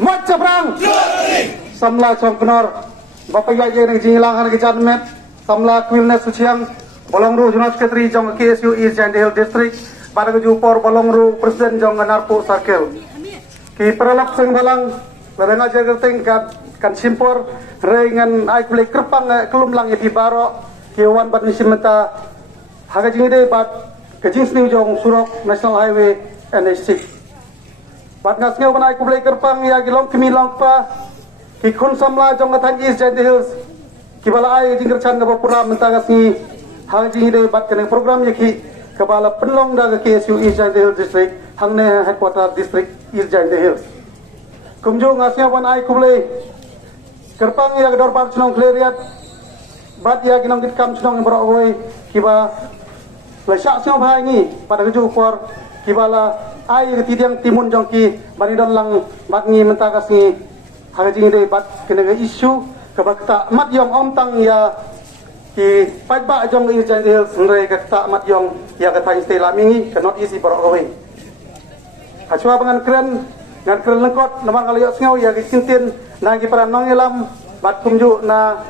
Mat Caprang Samla Chongknor Bapak Yaya yang jilang ke Janmet Samla Kwilna Suciang Bolongru Jonas Ketri Jong KSU East Jandil District pada kejupor Bolongru Presiden Jong Narpo Circle Ki peralak sing balang Ladang aja gerting kan simpor Rengan ai kulai kerpang kelum lang di baro Kiwan bat nisimenta Haga jingide bat kejing sniu jong surok National Highway NH6 Bat ngasnya wanai kublai kerpang ya gilong kimilong pa kikun samla jong ngatan East Jandil Hills kibala ai jinggerchan ngapura mentangas ni hang jingide bat keneng program yaki kebala penlong da KSU East Jandil Hills District hangne headquarter district East Jandil Hills kumjo ngasnya wanai kublai kerpang ya gedor par chnong kleriat bat ya ginong ditkam chnong beroi kiba lesyak sio bhai ni pada keju por kibala ai ketidiang timun jongki bani don lang batngi mentakas ni hagajing de bat kenega isu kabakta mat yong om tang ya ki pajba jong i jandil sengre kakta mat yong ya kata istela mingi kanot isi borok gawe hachwa bangan keren ngan keren lengkot lamang kali ngau ya ki sintin na ki para nongelam bat kumju na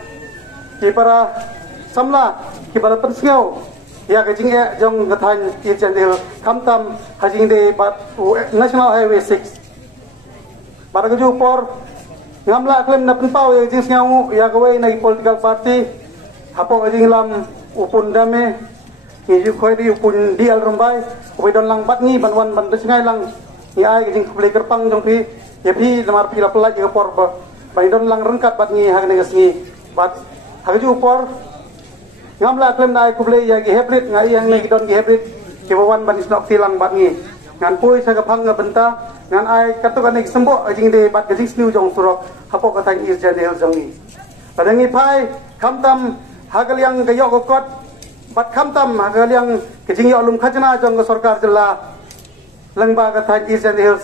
ki para samla ki bala pensngau ya kajing jong ngatan East Jandil kamtam hajing de bat National Highway 6 pada keju por ngamla klaim na penpau ya jing ngau ya gawe na political party hapo hajing lam upun dame ngi khoi di upun di al rombai wedon lang bat ni banwan ban desngai lang ni ai kajing kublai kerpang jong pi ya pi lamar pi la pelaj ya por baidon lang rengkat bat ni hang negasngi bat haju por ngamla klaim na kublai ya gi hybrid ngai yang lagi don gi hybrid kibawan banis nok tilang bat ngi ngan pui sa gapang ngabenta ngan ai katukan ik sembo jing de bat gajing sniu jong surok hapo katang East Jandil jong ni padangi pai kamtam hagal yang gayok kokot bat kamtam hagal yang gajing yo lum khajna jong sarkar jela lengba katang East Jandil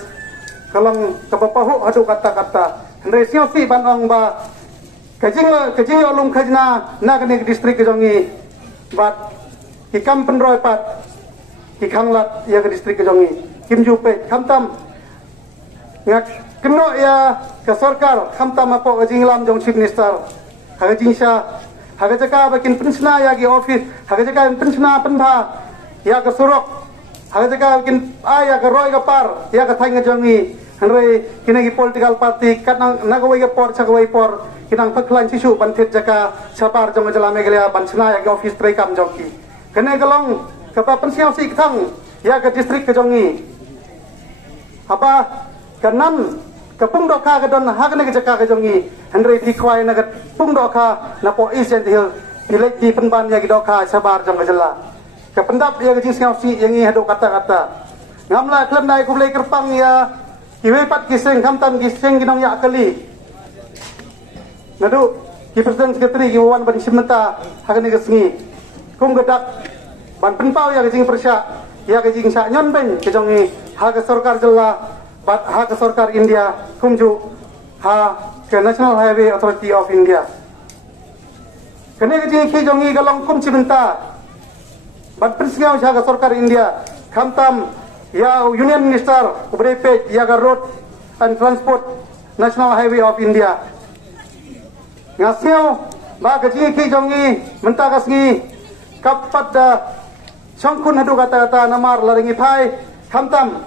kalong kapapahu adu kata-kata ndre siosi banong ba kajing yo lum khajna na kane distrik jongi bat hikam penroi pat hikanglat ya ke distrik jongi kim jupe kamtam ngak keno ya ke sarkar kamtam apo kajing lam jong chief minister kajing sha hagajaka bakin pensna ya gi office hagajaka pensna penha ya ke surok hagajaka bakin aya ke roi ke par ya ke thang jongi hanre kinagi political party katang nagawai ke por chagawai por kinang paklan sisu bantit jaka sapar jong jalame gelia bansna ya office trekam jongki kene galong kapa pensiau si ketang ya ke distrik ke jongi apa kanan ke pungdoka ke don hakne ke jaka ke jongi hanre dikwai na ke pungdoka na po East Jandil pilek di penban ya gidoka sabar jong jela ke pendap ya ke jingsiau si yang hado kata-kata ngamla klem nai kublai kerpang ya kiwepat kiseng kamtam kiseng ginong ya kali nadu ki presiden sekretari ki wan ban simenta hakane gesngi kum gedak ban penpau ya gejing persya ya gejing sa nyon ben kejongi ha ke sarkar jella bat ha ke sarkar India kumju ha ke National Highway Authority of India kene gejing ki jongi galong kum simenta bat persya ha ke sarkar India kamtam ya Union Minister Ubrepet ya ke Road and Transport National Highway of India ngasio ba gaji ki jongi mentakas ngi kapat da songkun hadu kata-kata namar laringi pai kamtam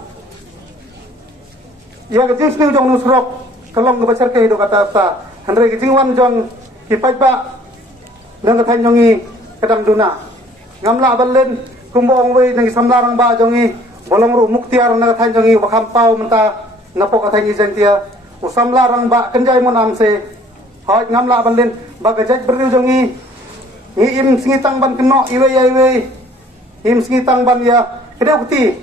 ya gaji sniu jong nusrok kalong ngebasar ke hadu kata-kata hanre gaji wan jong ki pajba nang kathan jongi kadang duna ngamla balen kumbong we nang samlarang ba jongi bolong ru muktiar nang kathan jongi bakam pau menta napok kathan ijentia usamlarang ba kenjai mon amse hoi ngamla balen bagajaj berdiu jongi ni im singitang ban keno iwe im singitang ban ya kedau kuti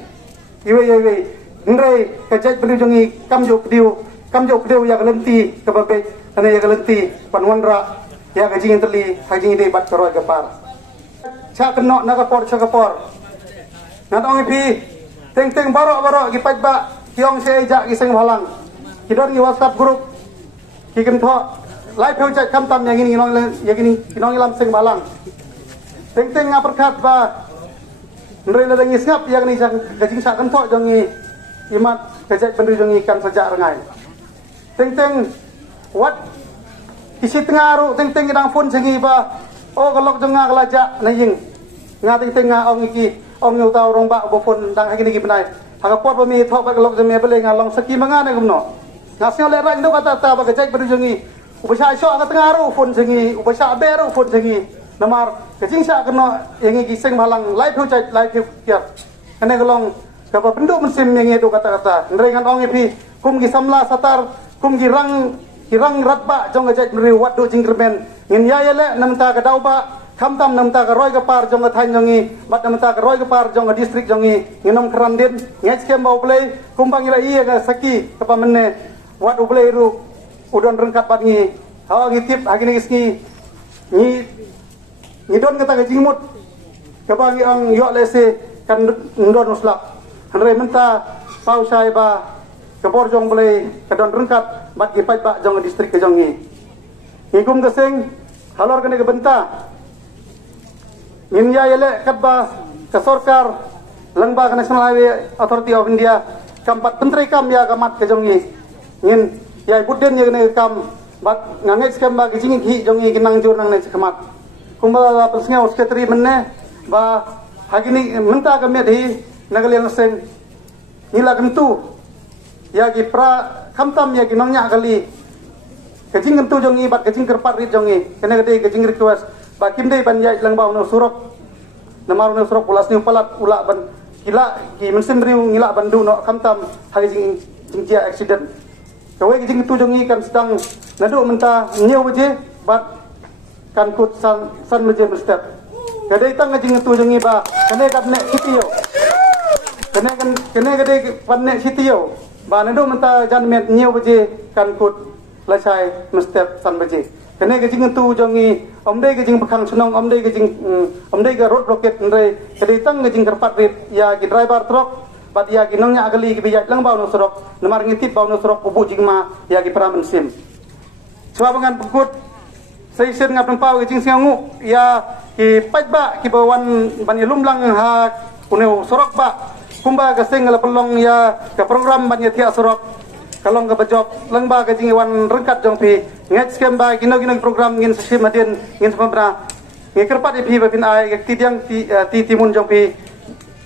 iwe ndre kajaj berdiu jongi kamjo pediu ya galenti kebabe ane ya galenti panwanra ya gajing teli hajing de bat karoi gapar cha keno nakapor ngatong pi teng baro gipajba kiong seja giseng halang kidon ni WhatsApp group kikentho live project kamtam yang ini inong ilam sing balang teng aperkat ba ndre la ngis ngap yang ni jang gajing sa kan tho jongi imat kejat pendujung ikan sejak rengai. Teng wat isi tengaru teng idang pun sengi ba oh kalok jengah kelajak naying ngati tengah ong iki ong yu tau rong ba bopon dang hagi niki benai haga pot pemi thok ba kalok jeme bele ngalong seki mangane gumno ngasio le rai ndo kata ta ba kejat pendujung i ubasa iso ka tengaru pun sengi ubasa beru pun sengi namar kecing sa keno yang iki sing malang live hujat live ya kene kalong kapa penduk mesim yang itu kata-kata nrengan ong ipi kum gi samla satar kum gi rang ratba jong ajat meri wadu jingkermen ngin ya yele namta ka dauba kamtam namta ka roi ka par jong thain jongi bat namta ka roi ka par jong distrik jongi nginom krandin ngech kem bau play kumbang ila iya ka saki ka pamenne wadu play ru udon rengkat bat ngi hawa ngitip agini iski ni don kata ka jingmut ka bangi ang yo lese kan ndon uslak hanre menta pau sai ba kebor jong boleh kedon rengkat bat gipai pak jong distrik ke jongi ngigum keseng halor kene kebenta ngin ya yele katba ke sorkar langba National Highway Authority of India kampat pentri kam ya kamat ke jongi ngin ya budden ye kene kam bat ngangek skam ba gijing hi jongi ginang jur nang ne kamat kumbala pesnga sekretari menne ba hagini menta ka medhi nagalian seng nila kentu ya gi pra kamtam ya gi nongnya kali kecing kentu jongi bat kecing kerpat rit jongi kena gede kecing request ba kimdei ban ya lang ba no surok namar no surok ulas ni palat ula ban gila gi mensim riu ngila bandu no kamtam hari jing accident kawe kecing kentu jongi kan sedang nadu menta nyeu beje bat kan kut san beje step gede tang kecing kentu jongi ba kene kat nek sitio kene gede pan nek sitio ba nado menta janmet nyeu beje kan kut lasai mestep san beje kene ke jing tu jongi omdei ke jing bekang sunong omdei ke road blockade ndre kedi tang ke jing kerpat rit ya ki driver truck bat ya ki nongnya agali ki bijak lang baw no sorok namar ngitip baw no sorok pubu jing ma ya ki pramen sim swabangan pekut seisen ngapeng pau ke jing singangu ya ki pajba ki bawan ban lumlang ha kuneu sorok ba kumba ka sing la pelong ya ka program banyak tiak sorok kalong ka bajop langba ka jingiwan rengkat jong pi ngech kem ba gino program ngin sistem adin ngin pembra ngekerpat pi babin ai ti diang ti timun jong pi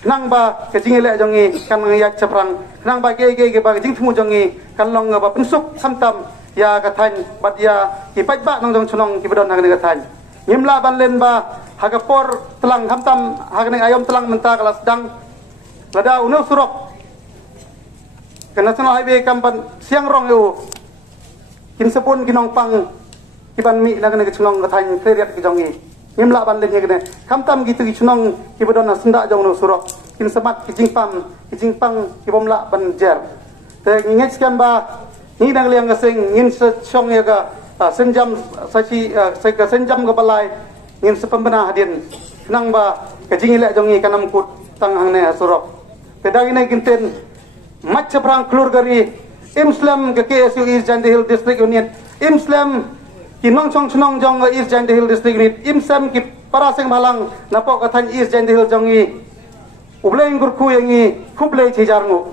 nang ba ka jingile jongi kan ya ceprang nang ba ge ba jing tmu jongi kan long ba pensuk samtam ya ka than bat ya ki paj ba nong jong chunong ki bodon hang ka than ngimla ban len ba hagapor telang hamtam hagne ayom telang menta kala sedang lada uno surok ke National Highway kampan siang rong eu kin sepun kinong pang kiban mi na kene chunong gathang kleriat ki jongi ngimla ban le ngene kamtam gitu ki chunong ki bodona senda jong no surok kin semat ki jingpang ki bomla ban jer te ngenge skan ba ni dang liang ngaseng ngin chong ya ga senjam sachi ka senjam ga balai ngin sepembena hadin nang ba ka jingile jongi kanam kut tang hang ne surok pedang ini kinten macam perang keluar dari Imslam ke KSU East Jandi Hill District Unit Imslam ki nong chong chnong jong East Jandi Hill District Unit Imslam ki paraseng malang napok kathan East Jandi Hill jongi ubleng gurku yangi kublei chijarngu